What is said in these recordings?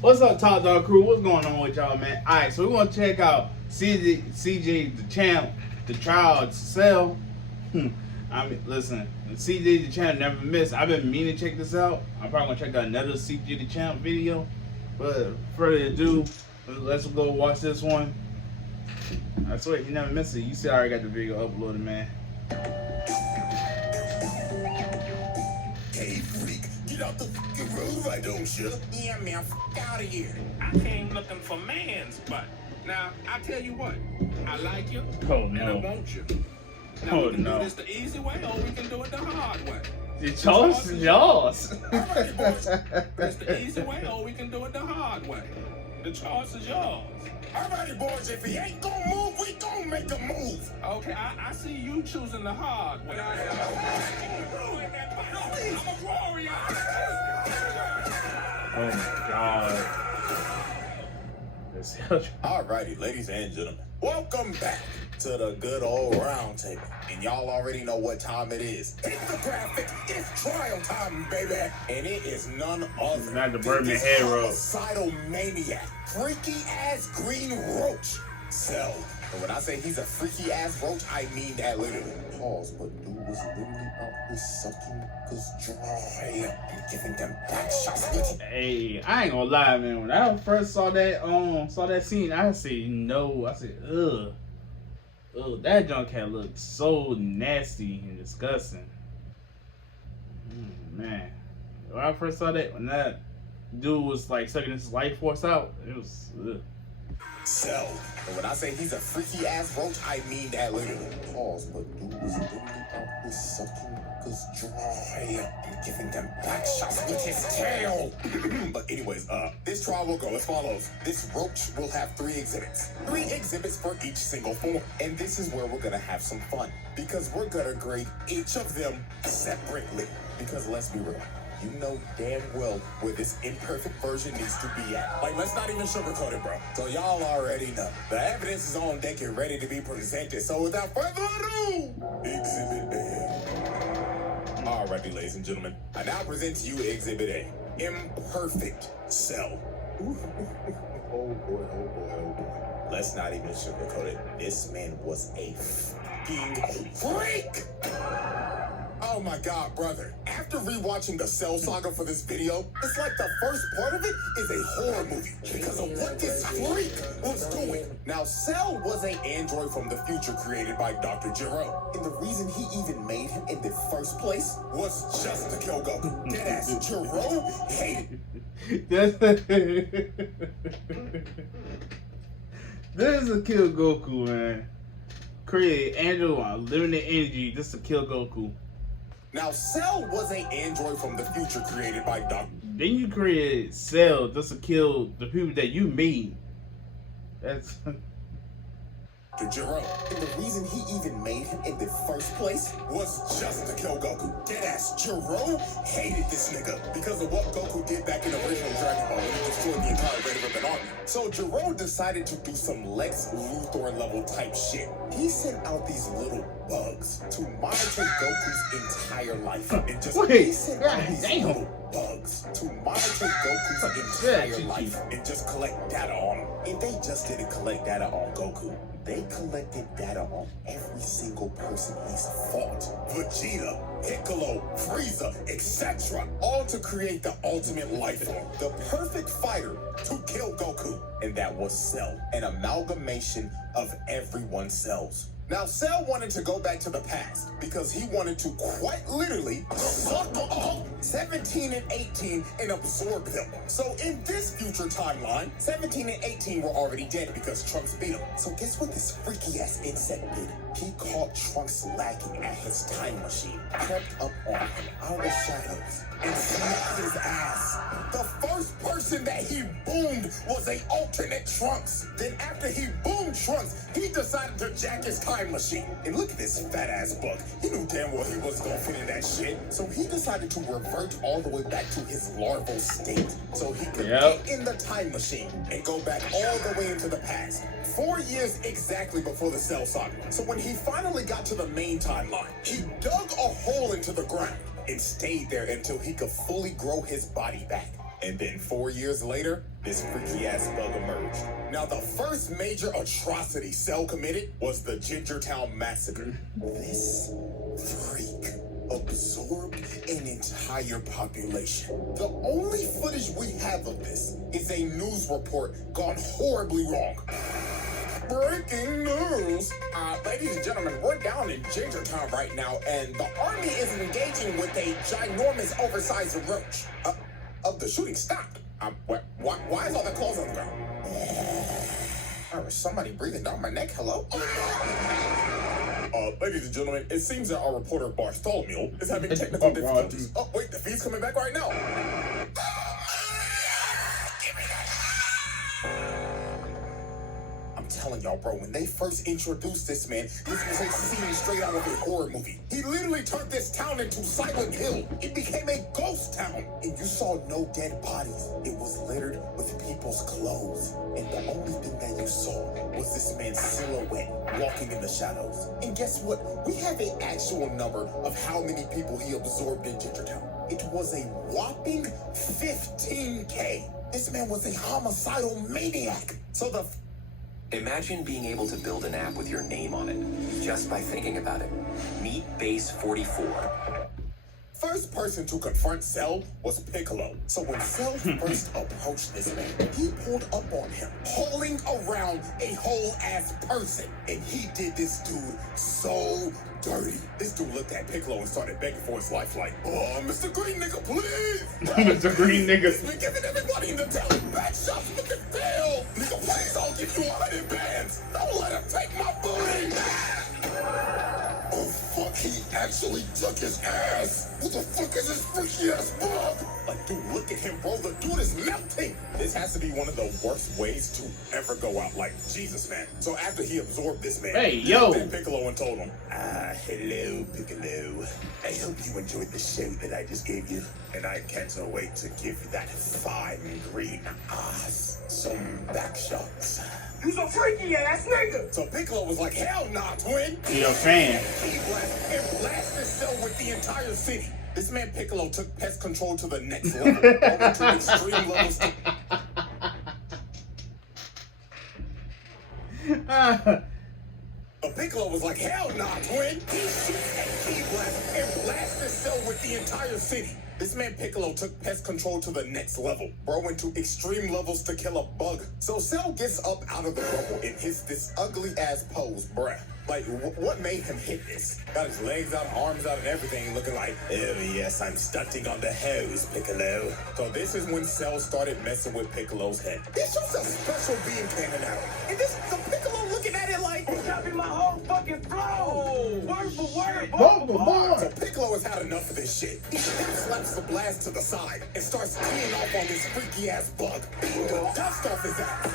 What's up, Top Dog Crew? What's going on with y'all, man? Alright, so we're gonna check out CJ the Champ, the trial to sell. I mean, listen, CJ the Champ never miss. I've been meaning to check this out. I'm probably gonna check out another CJ the Champ video. But further ado, let's go watch this one. I swear he never missed it. You see, I already got the video uploaded, man. Hey, freak, get out the fucking road, why don't you? Yeah, man, out of here. I came looking for man's butt. Now, I tell you what, I like you, Oh and I no. want you. Now, Oh we can no. do this the easy way, or we can do it the hard way. The choice is yours. Alright, boys. It's the easy way, or we can do it the hard way. The choice is yours. Alrighty, boys, if he ain't gonna move, we gonna make a move. Okay, I see you choosing the hard way. I'm a warrior. Oh my god. This Alrighty, ladies and gentlemen, welcome back to the good old round table. And y'all already know what time it is. It's the graphic, it's trial time, baby. And it is none other not the than Birdman this head roll. homicidal maniac, freaky ass green roach. So, and when I say he's a freaky ass roach, I mean that literally. Pause, but dude was literally out here sucking cause dry and giving them back shots with it. Hey, I ain't gonna lie, man. When I first saw that scene, I said no. I said, ugh. Ugh, that junk cat looked so nasty and disgusting. Man. When I first saw that, when that dude was like sucking his life force out, it was ugh. So, and when I say he's a freaky ass roach, I mean that literally. Pause, but dude was literally out here sucking cause dry and giving them back shots with his tail. But anyways, this trial will go as follows. This roach will have 3 exhibits. 3 exhibits for each single form. And this is where we're gonna have some fun. Because we're gonna grade each of them separately. Because let's be real. You know damn well where this imperfect version needs to be at. Like, let's not even sugarcoat it, bro. So y'all already know. The evidence is on deck and ready to be presented. So without further ado, Exhibit A. Alrighty, ladies and gentlemen. I now present to you Exhibit A. Imperfect cell. Oh boy, oh boy, oh boy. Let's not even sugarcoat it. This man was a fucking freak! Oh my god, brother. After rewatching the Cell Saga for this video, it's like the first part of it is a horror movie because of what this freak was doing. Now, Cell was an android from the future created by Dr. Gero. And the reason he even made him in the first place was just to kill Goku. Deadass Gero hated. This is a kill Goku, man. Create android on limited energy just to kill Goku. Now, Cell was an android from the future created by Dr. Then you created Cell just to kill the people that you made. That's Gero. And the reason he even made him in the first place was just to kill Goku. Deadass Gero hated this nigga because of what Goku did back in the original Dragon Ball when he destroyed the entire Red Ribbon Army. So Gero decided to do some Lex Luthor level type shit. He sent out these little bugs to monitor Goku's entire life. And just he sent out these little bugs to monitor Goku's entire life and just collect data on him. And they just didn't collect data on Goku. They collected data on every single person he's fought. Vegeta, Piccolo, Frieza, etc. All to create the ultimate life form. The perfect fighter to kill Goku. And that was Cell. An amalgamation of everyone's cells. Now, Cell wanted to go back to the past because he wanted to quite literally suck off 17 and 18 and absorb them. So in this future timeline, 17 and 18 were already dead because Trunks beat them. So guess what this freaky ass insect did? He caught Trunks lacking at his time machine, crept up on him out of the shadows, and smacked his ass. The first person that he boomed was a alternate Trunks. Then after he boomed Trunks, he decided to jack his time machine. And look at this fat ass bug. He knew damn well he wasn't gonna fit in that shit. So he decided to revert all the way back to his larval state. So he could get in the time machine and go back all the way into the past. 4 years exactly before the Cell Saga. So when he finally got to the main timeline, he dug a hole into the ground and stayed there until he could fully grow his body back. And then 4 years later, this freaky ass bug emerged. Now, the first major atrocity Cell committed was the Gingertown Massacre. This freak absorbed an entire population. The only footage we have of this is a news report gone horribly wrong. Breaking news! Ladies and gentlemen, we're down in Gingertown right now, and the army is engaging with a ginormous, oversized roach. The shooting stopped. Why is all the clothes on the ground? Is somebody breathing down my neck? Hello? Ladies and gentlemen, it seems that our reporter Bartholomew is having technical difficulties. Oh, wait, the feed's coming back right now. Give me that. I'm telling y'all, bro, when they first introduced this man, this was a scene straight out of a horror movie. He literally turned this town into Silent Hill. It became a ghost town. And you saw no dead bodies. It was littered with people's clothes. And the only thing that you saw was this man's silhouette walking in the shadows. And guess what? We have an actual number of how many people he absorbed in Gingertown. It was a whopping 15K. This man was a homicidal maniac. So Imagine being able to build an app with your name on it, just by thinking about it. Meet Base 44. first person to confront Cell was Piccolo. So when Cell first approached this man, he pulled up on him, hauling around a whole ass person. And he did this dude so dirty. This dude looked at Piccolo and started begging for his life like, "Oh, Mr. Green Nigga, please!" Mr. Green Nigga. He's been giving everybody in the town back shots with the tail. Nigga, please, I'll give you 100 bands. Don't let him take my booty. Oh, fuck, he actually took his ass. What the fuck is this freaky ass bug? Like, dude, look at him, bro. The dude is melting. This has to be one of the worst ways to ever go out. Like, Jesus, man. So after he absorbed this man, hey, he yo, looked at Piccolo and told him, hello, Piccolo. I hope you enjoyed the show that I just gave you. And I can't wait to give that fine green ass some back shots. You's a freaky ass nigga. So Piccolo was like, hell nah, twin. he a fan. He blasted Cell with the entire city. This man Piccolo took pest control to the next level. Over to extreme levels. But Piccolo was like, hell nah, twin. He shoots and key blast and blasted Cell with the entire city. This man Piccolo took pest control to the next level, bro, into extreme levels to kill a bug. So Cell gets up out of the rubble and hits this ugly ass pose, bruh. Like, what made him hit this? Got his legs out, arms out, and everything, looking like, oh yes, I'm stunting on the hose, Piccolo. So this is when Cell started messing with Piccolo's head. It's just a special beam coming out. And this, the Piccolo looking at it like, It's dropping my whole fucking flow. Word for word, Word for word. So Piccolo has had enough of this shit. He slaps the blast to the side and starts teeing off on this freaky ass bug, beating the dust off his ass.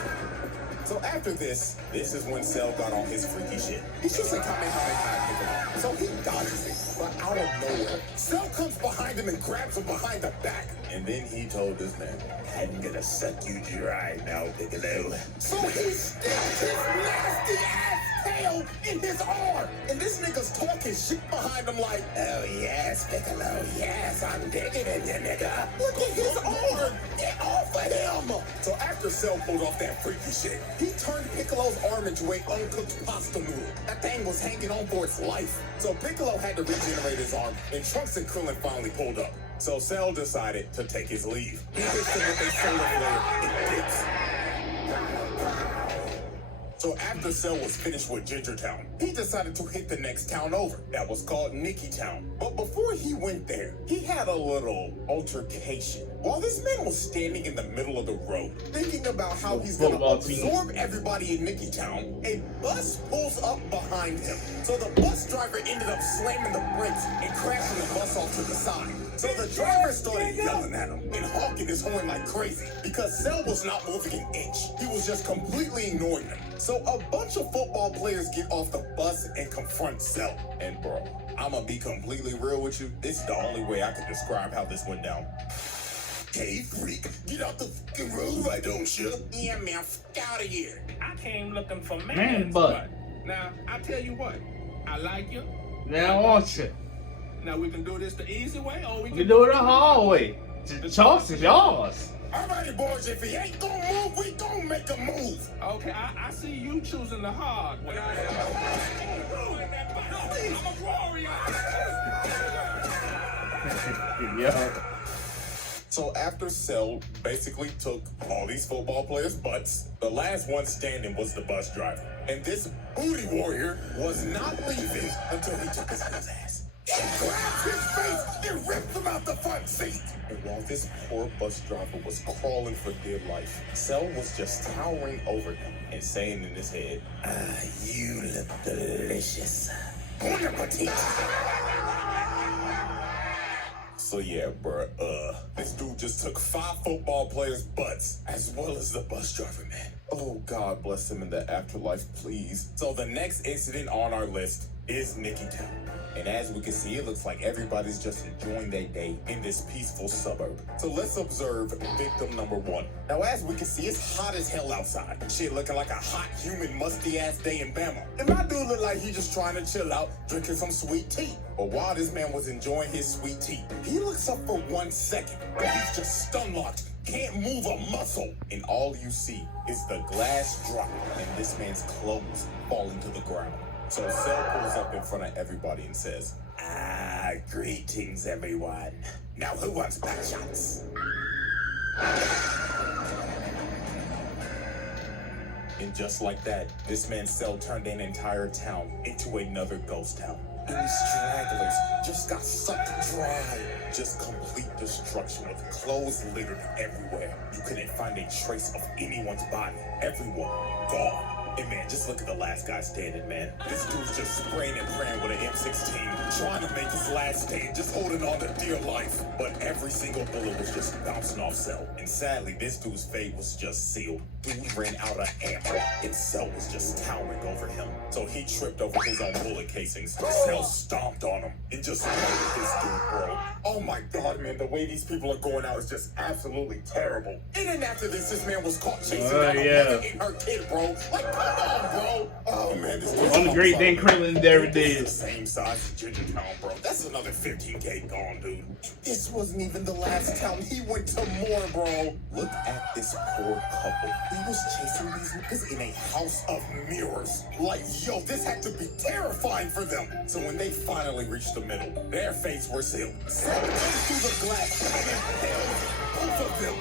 So after this is when Cell got on his freaky shit. He shoots a Kamehameha Piccolo, so he dodges it. But out of nowhere, Cell comes behind him and grabs him behind the back. And then he told this man, I'm gonna suck you dry now, Piccolo. So he sticks his nasty ass tail in his arm. And this nigga's talking shit behind him like, oh yes, Piccolo, yes, I'm digging in you, nigga. Look at his arm. Get off of him. So after Cell pulled off that freaky shit, he turned Piccolo's arm into a uncooked pasta noodle. That thing was hanging on for its life. So Piccolo had to regenerate his arm, and Trunks and Krillin finally pulled up. So Cell decided to take his leave. He hits him with a solar flare and dips. So after Cell was finished with Gingertown, he decided to hit the next town over. That was called Nicky Town. But before he went there, he had a little altercation. While this man was standing in the middle of the road, thinking about how he's gonna absorb everybody in Nicky Town, a bus pulls up behind him. So the bus driver ended up slamming the brakes and crashing the bus off to the side. So the driver started yelling at him and honking his horn like crazy because Cell was not moving an inch. He was just completely ignoring him. So a bunch of football players get off the bus and confront Cell. And bro, I'ma be completely real with you. This is the only way I can describe how this went down. Hey, freak, get out the fucking road, why don't you? Yeah, man, fuck out of here. I came looking for Man butt. Now, I tell you what, I like you. Now I want you. Now we can do this the easy way, or we We can do it the hard way. The choice is yours. Alrighty, boys, if he ain't gonna move, we gonna make a move. Okay, I see you choosing the hard way. I'm a warrior. Yo. So after Cell basically took all these football players' butts, the last one standing was the bus driver. And this booty warrior was not leaving until he took his ass. He grabbed his face and ripped him out the front seat. And while this poor bus driver was crawling for dear life, Cell was just towering over him and saying in his head, you look delicious. Bon appetit. So yeah, bruh, this dude just took 5 football players' butts, as well as the bus driver, man. Oh, God bless him in the afterlife, please. So the next incident on our list is Nikki Town. And as we can see, it looks like everybody's just enjoying their day in this peaceful suburb. So let's observe victim number 1. Now, as we can see, it's hot as hell outside. Shit looking like a hot, humid, musty-ass day in Bama. And my dude looked like he just trying to chill out, drinking some sweet tea. But while this man was enjoying his sweet tea, he looks up for 1 second, and he's just stun-locked, can't move a muscle. And all you see is the glass drop and this man's clothes falling to the ground. So Cell pulls up in front of everybody and says, greetings, everyone. Now who wants back shots? And just like that, this man's Cell turned an entire town into another ghost town. And these stragglers just got sucked dry. Just complete destruction with clothes littered everywhere. You couldn't find a trace of anyone's body. Everyone gone. And man, just look at the last guy standing, man. This dude's just spraying and praying with an M16, trying to make his last stand, just holding on to dear life. But every single bullet was just bouncing off Cell. And sadly, this dude's fate was just sealed. Dude ran out of ammo, and Cell was just towering over him. So he tripped over his own bullet casings. Cell stomped on him and just murdered this dude, bro. Oh my God, man, the way these people are going out is just absolutely terrible. And then after this man was caught chasing down a mother and her kid, bro. Like, come on, bro. Oh man, this All the great Dan Critland ever This is did. the same size as Ginger Town, bro. That's another 15K gone, dude. This wasn't even the last town. He went to more, bro. Look at this poor couple. He was chasing these niggas in a house of mirrors. Like, yo, this had to be terrifying for them. So when they finally reached the middle, their fates were sealed. Through the glass and impaled both of them.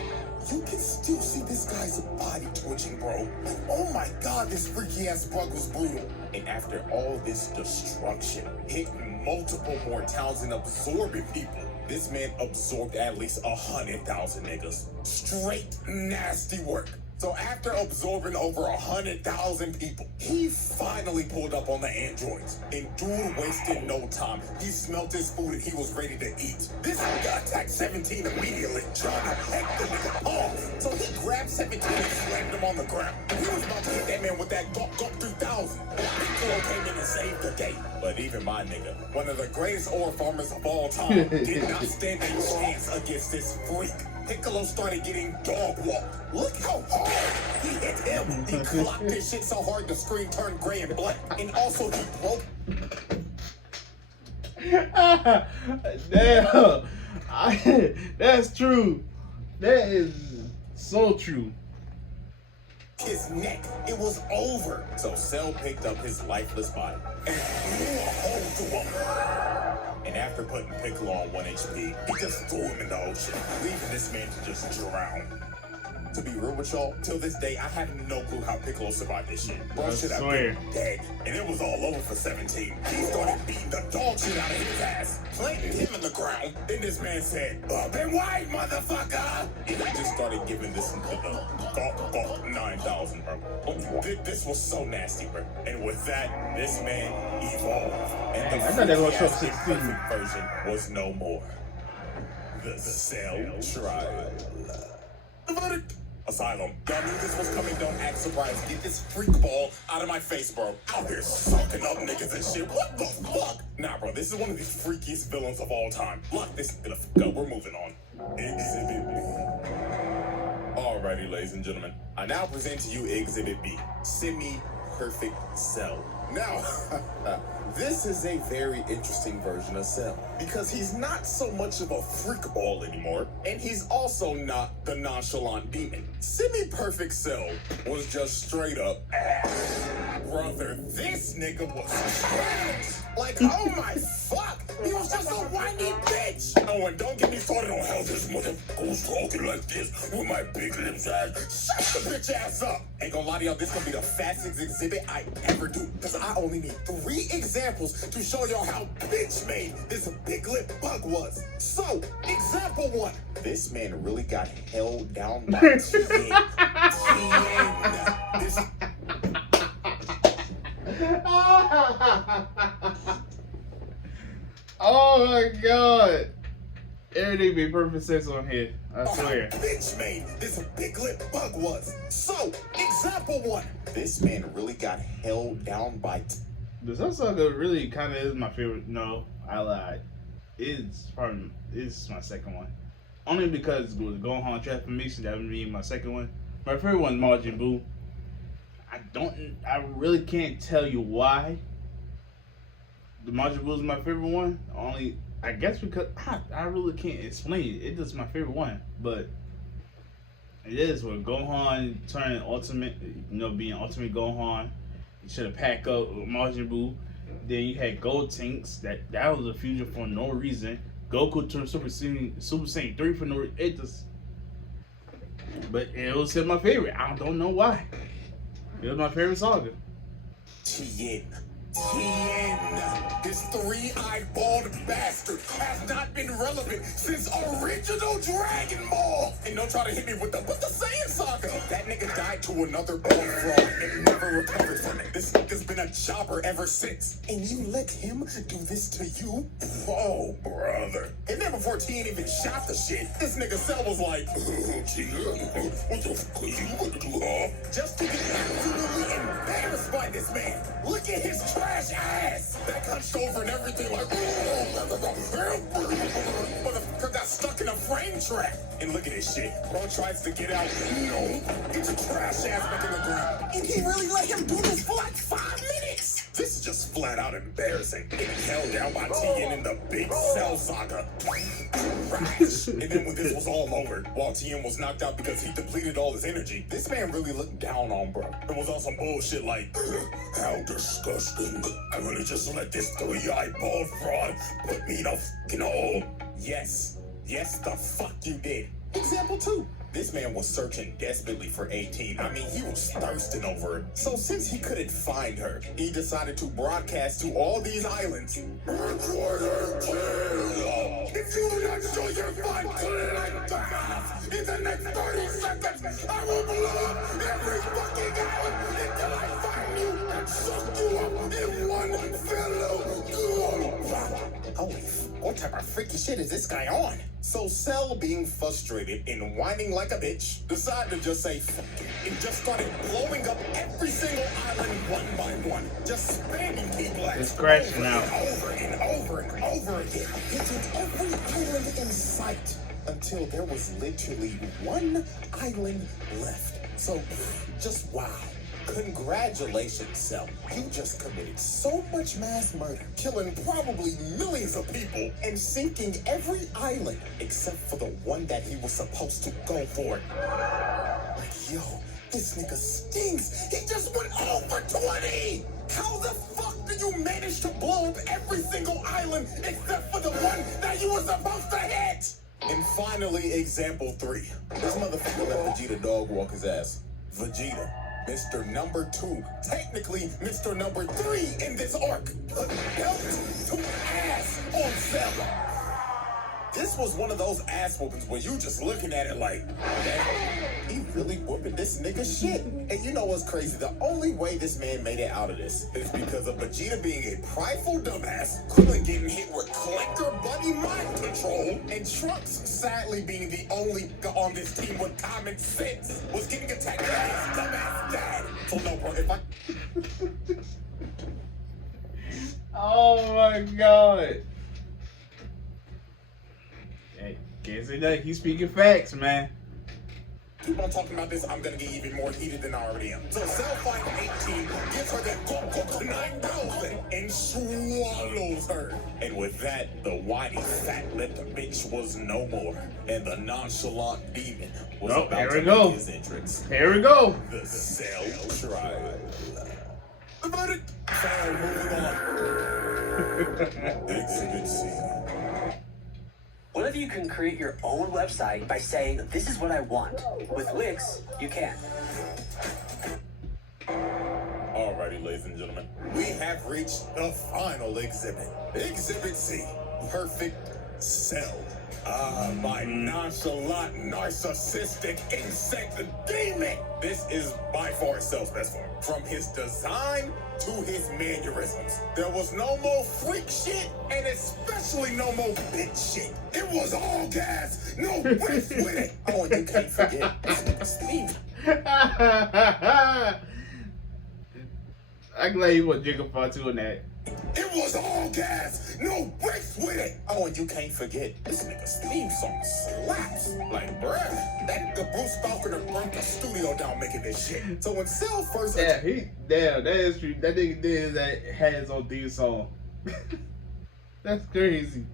You can still see this guy's body twitching, bro. Like, oh my God, this freaky ass bug was brutal. And after all this destruction, hitting multiple more towns and absorbing people, this man absorbed at least 100,000 niggas. Straight nasty work. So after absorbing over 100,000 people, he finally pulled up on the androids. And dude wasted no time. He smelt his food and he was ready to eat. This guy attacked 17 immediately, trying to peck the nigga off. So he grabbed 17 and slammed him on the ground. He was about to hit that man with that Gok 3000. Piccolo came in and saved the day. But even my nigga, one of the greatest ore farmers of all time, did not stand a chance against this freak. Piccolo started getting dog walked. Look how hard he hit him. He clocked his shit so hard the screen turned gray and black. And also he broke. Damn. That's true. That is so true. His neck. It was over. So Cell picked up his lifeless body and blew a hole through him. And after putting Piccolo on 1 HP, he just threw him in the ocean, leaving this man to just drown. To be real with y'all, till this day, I have no clue how Piccolo survived this shit. Bro should have been dead, and it was all over for 17. He started beating the dog shit out of his ass, planting him in the ground. Then this man said, up and wide, motherfucker! And he just started giving this to the Gok 9000, bro. This was so nasty, bro. And with that, this man evolved. And the I thought they were freaky-ass 16. imperfect version was no more. The Cell trial. The verdict. Asylum. Y'all knew this was coming, don't act surprised. Get this freak ball out of my face, bro. Out here sucking up niggas and shit. What the fuck? Nah, bro, this is one of the freakiest villains of all time. Lock this in the fuck up. We're moving on. Exhibit B. Alrighty, ladies and gentlemen. I now present to you Exhibit B. Semi Perfect Cell. Now, this is a very interesting version of Cell because he's not so much of a freakball anymore, and he's also not the nonchalant demon. Semi-Perfect Cell was just straight up, brother, this nigga was trash. Like, oh my fuck, he was just a whiny bitch. Oh, and don't get me started on how this motherfucker's talking like this with my big lips ass. Shut the bitch ass up. Ain't gonna lie to y'all, this gonna be the fastest exhibit I ever do, because I only need 3 examples to show y'all how bitch made this big lip bug was. So, example 1. This man really got held down by Tien. This Oh my god. Everything be perfect sense on here. I swear. Bitch made this big lip bug was. So, example 1. This man really got held down by The Sunsucker really kind of is my favorite. No, I lied. It's my second one. Only because with Gohan transformation, that would be my second one. My favorite one is Majin Buu. I really can't tell you why the Majin Buu is my favorite one. Only, I guess because I really can't explain it. It's just my favorite one. But it is when Gohan turned ultimate, being Ultimate Gohan. You should have packed up with Majin Buu. Then you had Gold Tanks. That was a fusion for no reason. Goku turned Super Saiyan 3 for no reason. But it was still my favorite. I don't know why. It was my favorite saga. Tien. This 3-eyed bald bastard has not been relevant since original Dragon Ball. And don't try to hit me with the Saiyan saga. That nigga died to another ball fraud and never recovered from it. This nigga's been a jobber ever since. And you let him do this to you? Oh, brother. And then before Tien even shot the shit, this nigga Cell was like, Tien, what the fuck are you gonna do, huh? Just to get absolutely embarrassed by this man. Look at his trash ass. That hunched over and everything like, motherfucker got stuck in a frame trap. And look at this shit. Bro tries to get out. No, it's a trash ass back in the ground. And he really let him do this for like 5 minutes. This is just flat out embarrassing. Getting held down by Tien in the big Cell saga. Trash. And then when this was all over, while Tien was knocked out because he depleted all his energy, this man really looked down on bro. It was on some bullshit like, how disgusting. I really just let this 3-eyed bald fraud put me in a fucking hole. Yes, the fuck you did. Example 2. This man was searching desperately for 18. I mean, he was thirsting over her. So since he couldn't find her, he decided to broadcast to all these islands. If you do not show your fun in the next 30 seconds, I will blow up every fucking island until I find you and suck you up in one fellow. Holy f***, what type of freaky shit is this guy on? So Cell, being frustrated and whining like a bitch, decided to just say fuck it and just started blowing up every single island one by one. Just spamming people It's crashing out. over and over and over again. Hitting every island in sight until there was literally one island left. So just wow. Congratulations, Cell. You just committed so much mass murder, killing probably millions of people and sinking every island except for the one that he was supposed to go for. Like, yo, this nigga stinks. He just went over 20. How the fuck did you manage to blow up every single island except for the one that you were supposed to hit? And finally, example 3. This motherfucker let Vegeta dog walk his ass. Vegeta, Mr. Number 2, technically Mr. Number 3 in this arc, put belt to ass on Cell. This was one of those ass whoopings where you just looking at it like, damn, he really whooping this nigga shit. And you know what's crazy? The only way this man made it out of this is because of Vegeta being a prideful dumbass, Krillin getting hit with collector buddy mind control, and Trunks sadly being the only on this team with common sense was getting attacked by his dumbass dad. So no, bro, if I... Oh my god. Hey, can't say that. He's speaking facts, man. keep on talking about this, I'm gonna get even more heated than I already am. So Cell finds 18, gives her that Goku 9000, and swallows her. And with that, the whiny fat-lipped bitch was no more. And the nonchalant demon was about to make his entrance. Here we go. The Cell trial. The verdict. Cell moving on. Exhibit C. What if you can create your own website by saying, this is what I want? With Wix, you can. Alrighty, ladies and gentlemen, we have reached the final exhibit. Exhibit C, perfect cell. My nonchalant, narcissistic insect demon. This is by far Cell's best form. From his design to his mannerisms. There was no more freak shit, and especially no more bitch shit. It was all gas, no breath with it. Oh, and you can't forget Steve. I'm glad you put Jigga too in that. It was all gas, no breaks with it. Oh, and you can't forget, this nigga's theme song slaps. Like, bruh, that nigga Bruce Falconer burnt the studio down making this shit. So when Cell first... Yeah, that is true. That nigga did that hands on theme song. That's crazy.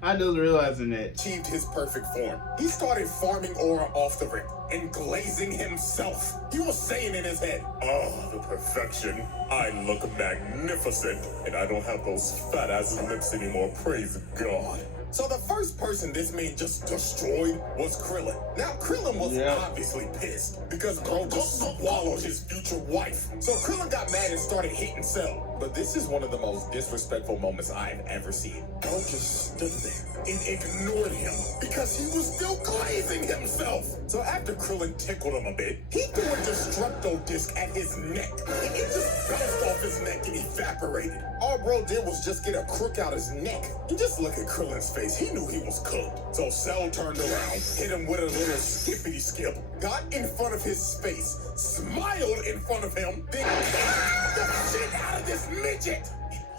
I just realizing that. Achieved his perfect form. He started farming aura off the rip and glazing himself. He was saying in his head, oh, the perfection. I look magnificent, and I don't have those fat ass lips anymore, praise God. So the first person this man just destroyed was Krillin. Now Krillin was obviously pissed because bro just swallowed his future wife. So Krillin got mad and started hitting Cell. But this is one of the most disrespectful moments I've ever seen. Bro just stood there and ignored him because he was still glazing himself. So after Krillin tickled him a bit, he threw a Destructo disc at his neck. And it just bounced off his neck and evaporated. All bro did was just get a crook out his neck. And just look at Krillin's face. He knew he was cooked. So Cell turned around, hit him with a little skippity skip, got in front of his face, smiled in front of him, then kicked the shit out of this midget.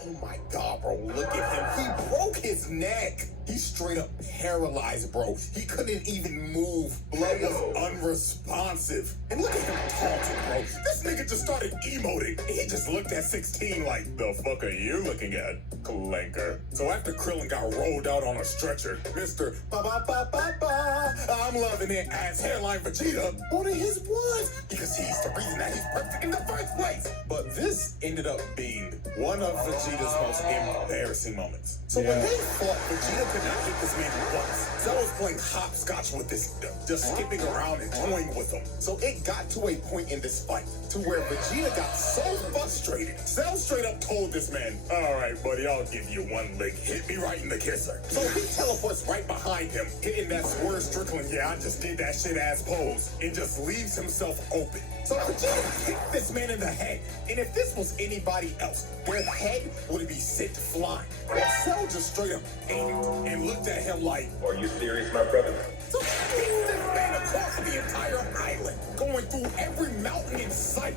Oh my God, bro, look at him. He broke his neck. He's straight up paralyzed, bro. He couldn't even move. Blood was unresponsive. And look at him taunting, bro. This nigga just started emoting. He just looked at 16 like, the fuck are you looking at, clanker? So after Krillin got rolled out on a stretcher, Mr. Ba-ba-ba-ba-ba, I'm loving it as hairline Vegeta wanted his blood because he's the reason that he's perfect in the first place. But this ended up being one of Vegeta's most embarrassing moments. So when they fought, Vegeta could not hit this man once. Cell was playing hopscotch with this, just skipping around and toying with him. So it got to a point in this fight to where Vegeta got so frustrated. Cell straight up told this man, all right, buddy, I'll give you one lick. Hit me right in the kisser. So he teleports right behind him, hitting that Swerve Strickland, yeah, I just did that shit ass pose, and just leaves himself open. So Vegeta kicked this man in the head. And if this was anybody else, their head would be sent flying. But Cell just straight up aimed and looked at him like, are you serious, my brother? so he kicked this man across the entire island, going through every mountain in sight.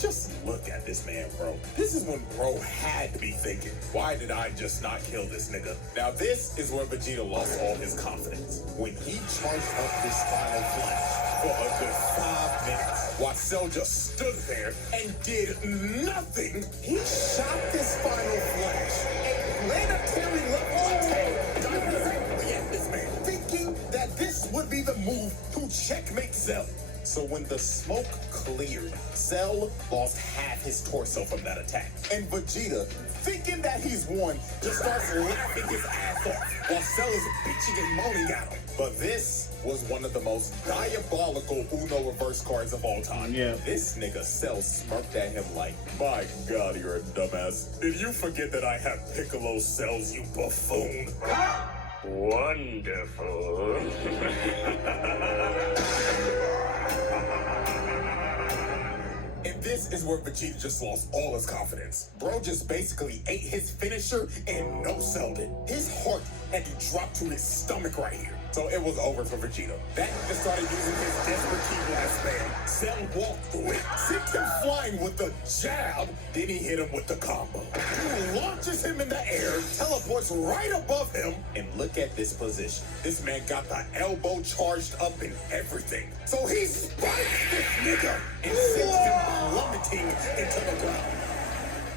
Just look at this man, bro. This is when bro had to be thinking, why did I just not kill this nigga? Now this is where Vegeta lost all his confidence. When he charged up this final flash for a good 5 minutes, while Cell just stood there and did nothing, he shot this final flash and planetary level attack directly at this man, thinking that this would be the move to checkmate Cell. So when the smoke cleared, Cell lost half his torso from that attack. And Vegeta, thinking that he's won, just starts laughing his ass off while Cell is bitching and moaning at him. But this was one of the most diabolical Uno reverse cards of all time. Yeah. This nigga Cell smirked at him like, my God, you're a dumbass. Did you forget that I have Piccolo cells, you buffoon? Wonderful. And this is where Vegeta just lost all his confidence. Bro just basically ate his finisher and no-selled it. His heart had to drop to his stomach right here. So it was over for Vegeta. That nigga started using his desperate key blast spam, Cell walked through it, sent him flying with the jab, then he hit him with the combo. He launches him in the air, teleports right above him, and look at this position. This man got the elbow charged up and everything. So he spikes this nigga and sends him plummeting into the ground.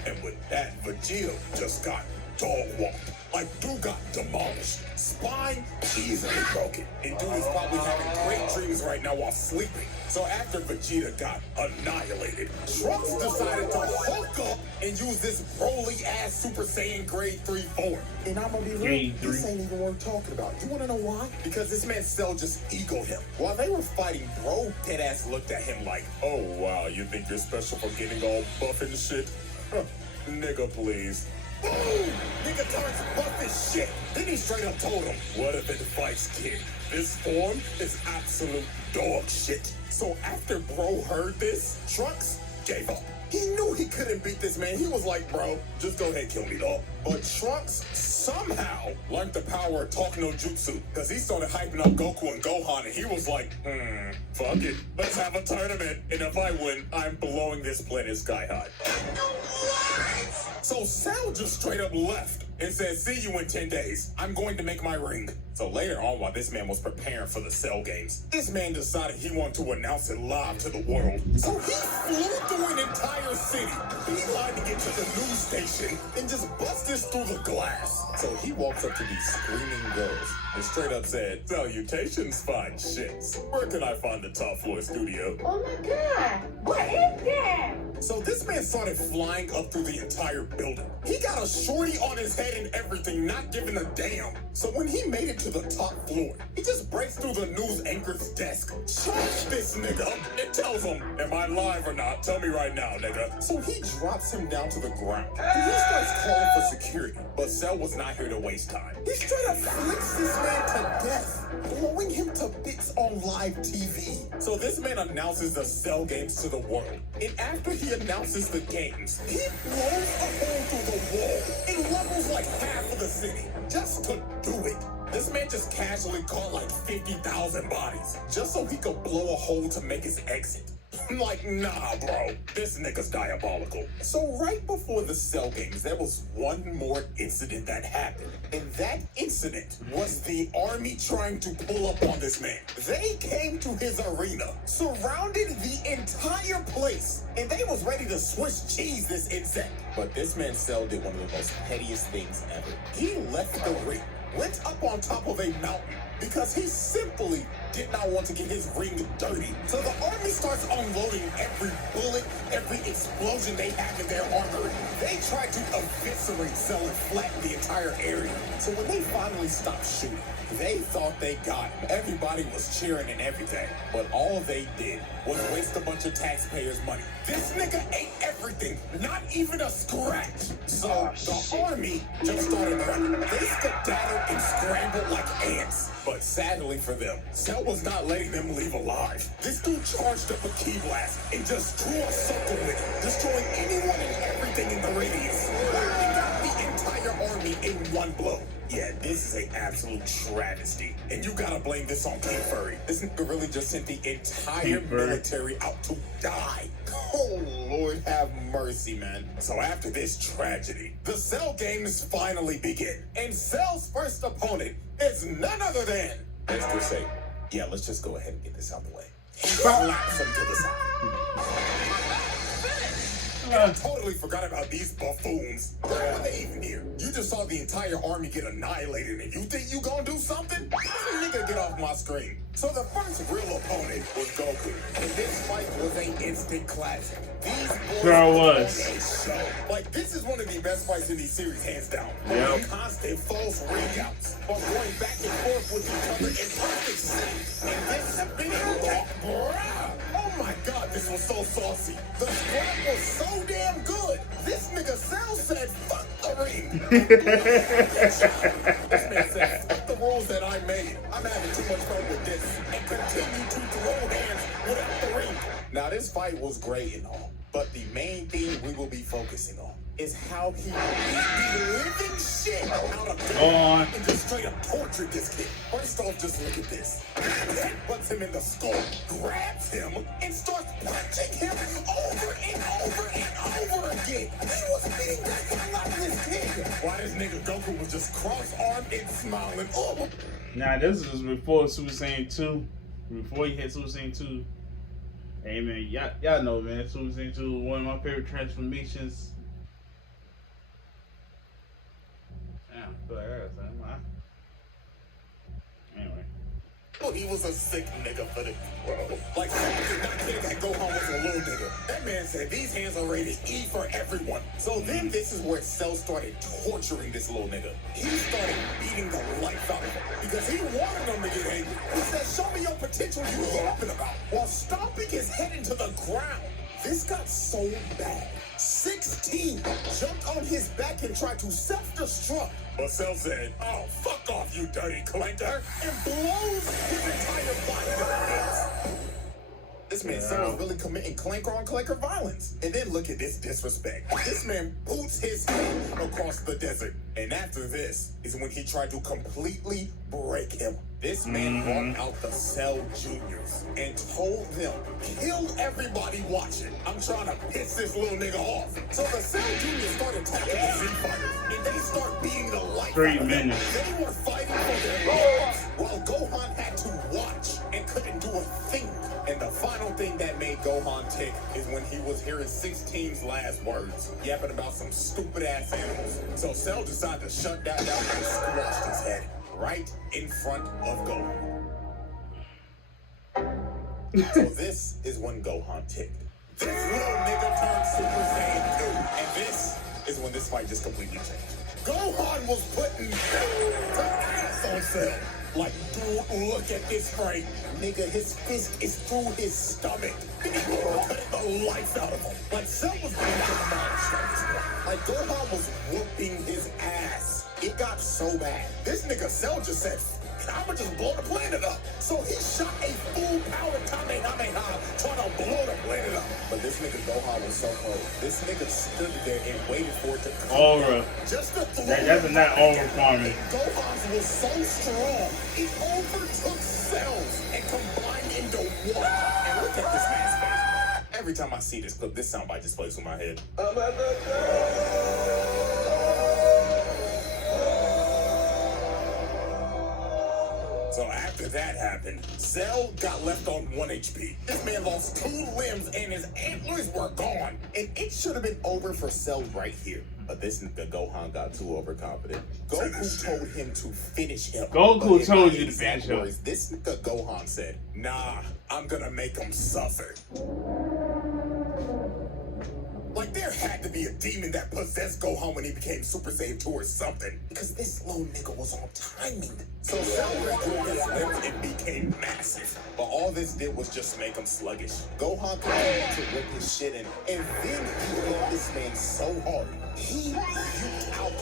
And with that, Vegeta just got dog walked. Like, dude got demolished. Spine easily broken. And dude is probably having great dreams right now while sleeping. So after Vegeta got annihilated, Trunks decided to Hulk up and use this Broly-ass Super Saiyan Grade 3 form. And I'm gonna be real, this ain't even worth talking about. You wanna know why? Because this man Cell just egoed him. While they were fighting, bro deadass looked at him like, oh wow, you think you're special for getting all buff and shit? Huh, nigga, please. Boom! Nigga turns buff as shit. Then he straight up told him, what if it fights, kid? This form is absolute dog shit. So after bro heard this, Trunks gave up. He knew he couldn't beat this man. He was like, bro, just go ahead, kill me, dog. But Trunks somehow learned the power of talk no jutsu, because he started hyping up Goku and Gohan, and he was like, fuck it. Let's have a tournament, and if I win, I'm blowing this planet sky high. So Cell just straight up left and said, see you in 10 days. I'm going to make my ring. So later on, while this man was preparing for the Cell games, this man decided he wanted to announce it live to the world. So he flew through an entire city. He lied to get to the news station and just bust this through the glass. So he walks up to these screaming girls and straight up said, salutations, fine shits. Where can I find the top floor studio? Oh my God, what is that? So this man started flying up through the entire building. He got a shorty on his head and everything, not giving a damn. So when he made it to the top floor, he just breaks through the news anchor's desk, charges this nigga, and tells him, am I live or not? Tell me right now, nigga. So he drops him down to the ground. And he starts calling for security, but Cell was not here to waste time. He straight up flicks this man to death, blowing him to bits on live TV. So this man announces the Cell games to the world. And after he announces the games, he blows a hole through the wall and levels like half of the city just to do it. This man just casually caught like 50,000 bodies just so he could blow a hole to make his exit. I'm like, nah, bro, this nigga's diabolical. So right before the Cell games, there was one more incident that happened. And that incident was the army trying to pull up on this man. They came to his arena, surrounded the entire place, and they was ready to Swiss cheese this insect. But this man Cell did one of the most pettiest things ever. He left the ring, went up on top of a mountain, because he simply did not want to get his ring dirty. So the army starts unloading every bullet, every explosion they have in their armor. They try to eviscerate Cell and flatten the entire area. So when they finally stopped shooting, they thought they got him. Everybody was cheering and everything. But all they did was waste a bunch of taxpayers' money. This nigga ate everything, not even a scratch. So the army just started running. They skedaddled and scrambled like ants. But sadly for them, Cell was not letting them leave alive. This dude charged up a key blast and just drew a circle with it, destroying anyone and everything in the radius. They got the entire army in one blow. Yeah, this is an absolute travesty. And you gotta blame this on King Furry. This nigga really just sent the entire military out to die. Oh, Lord have mercy, man. So after this tragedy, the Cell games finally begin. And Cell's first opponent is none other than, let's just say, yeah, let's just go ahead and get this out the way. He slaps him to the side. I totally forgot about these buffoons. Why are they even here? You just saw the entire army get annihilated and you think you gonna do something? Nigga, get off my screen. So the first real opponent was Goku. And this fight was an instant classic. These boys was. Like, this is one of the best fights in these series, hands down. Yep. Constant false ring outs while going back and forth with each other in perfect sync. And this video, bruh. Oh my God, this was so saucy. The squad was so damn good. This nigga Cell said, fuck the ring. This man said, fuck the rules that I made. I'm having too much fun with this. And continue to throw hands without the ring. Now this fight was great and all, but the main thing we will be focusing on is how he beat the living shit out of on. and just straight up tortured this kid. First off, just look at this. Headbutts him in the skull, grabs him, and starts punching him over and over and over again. He was beating the hell out of this kid. Why this nigga Goku was just cross-armed and smiling. Oh. Now this is before Super Saiyan 2. Before he hit Super Saiyan 2. Hey man, y'all know man, Super Saiyan 2 was one of my favorite transformations. Damn, I feel like I got something. Anyway. Oh, he was a sick nigga for the world. Like, someone did not care that Gohan was a little nigga. That man said these hands are rated E for everyone. So then this is where Cell started torturing this little nigga. He started beating the life out of him because he wanted him to get angry. He said, show me your potential you was talking about, while stomping his head into the ground. This got so bad. 16 jumped on his back and tried to self-destruct. But Cell said, oh, fuck off, you dirty clanker, and blows his entire body to bits. This man Cell was really committing clanker on clanker violence. And then look at this disrespect. This man boots his head across the desert. And after this is when he tried to completely break him. This man brought out the Cell Juniors and told them, kill everybody watching. I'm trying to piss this little nigga off. So the Cell Juniors started attacking the Z fighters, and they start beating the life out of them. They were fighting for their lives, while Gohan had to watch and couldn't do a thing. And the final thing that made Gohan tick is when he was hearing 16's last words, yapping about some stupid ass animals. So Cell decided to shut that down and squashed his head right in front of Gohan. So this is when Gohan ticked. This little nigga turned Super Saiyan 2. And this is when this fight just completely changed. Gohan was putting the ass on Cell. Like, dude, look at this frame. Nigga, his fist is through his stomach. And he cut the life out of him. Like, Cell was being demolished at this point. Like, Gohan was whooping his ass. It got so bad. This nigga Cell just said, I'ma just blow the planet up. So he shot a full power Kamehameha trying to blow the planet up. But this nigga Gohan was so cold. This nigga stood there and waited for it to come Aura. down. Just to throw That's not aura farming. Gohan's was so strong, it overtook Cells and combined into one. And look at this man's face. Every time I see this clip, this soundbite just plays through my head. So after that happened, Cell got left on 1 HP. This man lost 2 limbs and his antlers were gone. And it should have been over for Cell right here. But this nigga Gohan got too overconfident. Goku told him to finish him. Goku told you to finish him. This nigga Gohan said, nah, I'm gonna make him suffer. Like, there had to be a demon that possessed Gohan when he became Super Saiyan 2 or something. Because this little nigga was on timing. So Cell grew his limbs and became massive. But all this did was just make him sluggish. Gohan continued to rip his shit in. And then he hit this man so hard, he puked out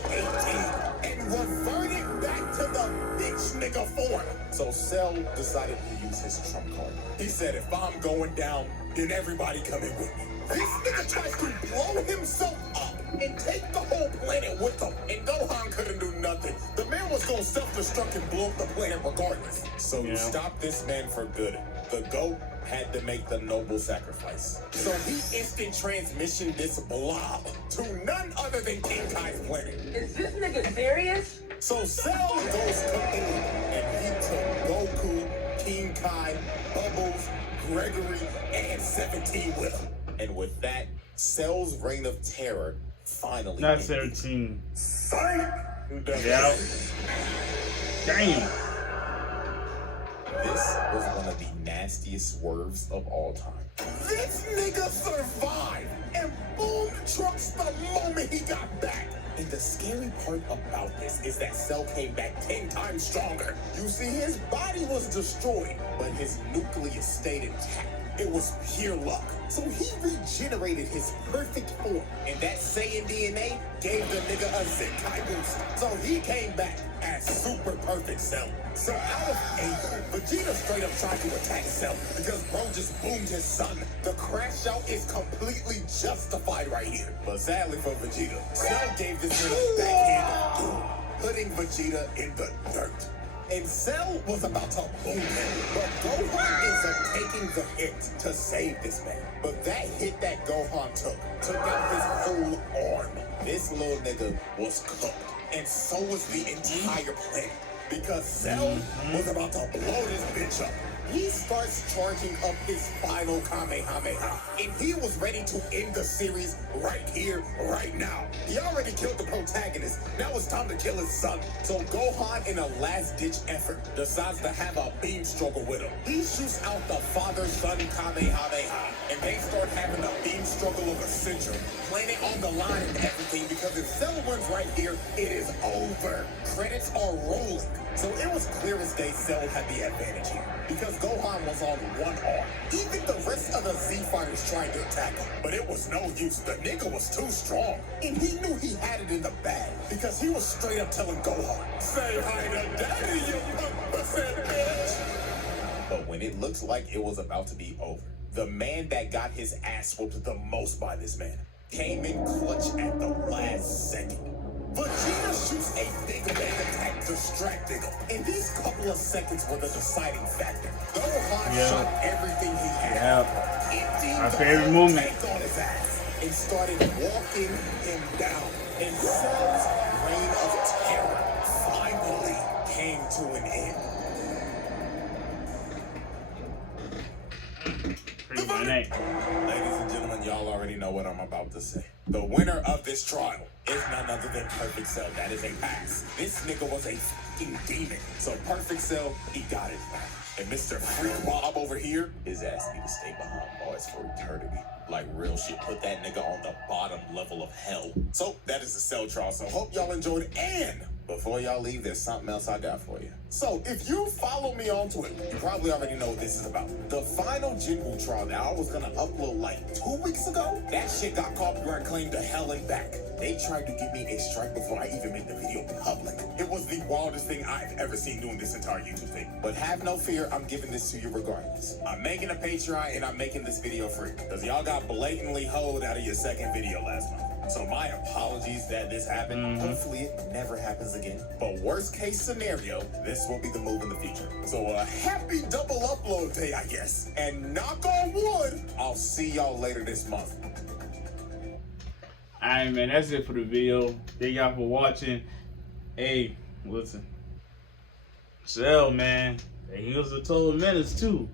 18 and reverted back to the bitch nigga form. So Cell decided to use his trump card. He said, if I'm going down, then everybody come in with me. This nigga tried to blow himself up and take the whole planet with him. And Gohan couldn't do nothing. The man was gonna self-destruct and blow up the planet regardless. So you stop this man for good. The GOAT had to make the noble sacrifice. So he instant transmission this blob to none other than King Kai's planet. Is this nigga serious? So Cell goes kaboom, and he took Goku, King Kai, Bubbles, Gregory, and 17 with him. And with that, Cell's reign of terror finally Not ended. 17. Yeah. Damn. This was one of the nastiest swerves of all time. This nigga survived, and boom, Trunks the moment he got back. And the scary part about this is that Cell came back 10 times stronger. You see, his body was destroyed, but his nucleus stayed intact. It was pure luck. So he regenerated his perfect form, and that Saiyan DNA gave the nigga a Zenkai boost. So he came back as super perfect Cell. So out of anger, Vegeta straight up tried to attack Cell because bro just boomed his son. The crash out is completely justified right here. But sadly for Vegeta, Cell gave this nigga backhand doom, putting Vegeta in the dirt. And Cell was about to boom him, but Gohan ends up taking the hit to save this man. But that hit that Gohan took out his whole arm. This little nigga was cooked, and so was the entire planet. Because Cell was about to blow this bitch up. He starts charging up his final Kamehameha, and he was ready to end the series right here, right now. He already killed the protagonist. Now it's time to kill his son. So Gohan, in a last-ditch effort, decides to have a beam struggle with him. He shoots out the father-son Kamehameha, and they start having a beam struggle of a century. Planet on the line and everything, because if Cell wins right here, it is over. Credits are rolling. So it was clear as day Cell had the advantage here, because Gohan was on one arm. Even the rest of the Z fighters tried to attack him, but it was no use. The nigga was too strong, and he knew he had it in the bag, because he was straight up telling Gohan, "Say hi to daddy, you punk bitch." But when it looked like it was about to be over, the man that got his ass whooped the most by this man came in clutch at the last second. Vegeta shoots a big bang attack, distracting him. And these couple of seconds were the deciding factor. Gohan shot everything he had. My favorite movement. On his ass and started walking him down. And Cell's reign of terror finally came to an end. Ladies and gentlemen, y'all already know what I'm about to say. The winner of this trial is none other than Perfect Cell. That is a pass. This nigga was a fucking demon. So Perfect Cell, he got it. And Mr. Freak Bob over here is asking to stay behind bars for eternity. Like real shit, put that nigga on the bottom level of hell. So that is the Cell trial. So hope y'all enjoyed it. And before y'all leave, there's something else I got for you. So if you follow me on Twitter, you probably already know what this is about. The final Jinwoo trial that I was gonna upload like 2 weeks ago, that shit got copyright claimed to hell and back. They tried to give me a strike before I even made the video public. It was the wildest thing I've ever seen doing this entire YouTube thing. But have no fear, I'm giving this to you regardless. I'm making a Patreon and I'm making this video free, because y'all got blatantly hoed out of your second video last month. So my apologies that this happened. Hopefully it never happens again. But worst case scenario, this will be the move in the future. So a happy double upload day, I guess. And knock on wood, I'll see y'all later this month. Alright, man, that's it for the video. Thank y'all for watching. Hey, listen. Cell, man, he was a total menace too.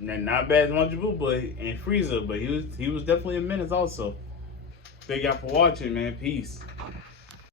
Not bad as Majin Buu, but and Frieza, but he was definitely a menace also. Thank y'all for watching, man. Peace.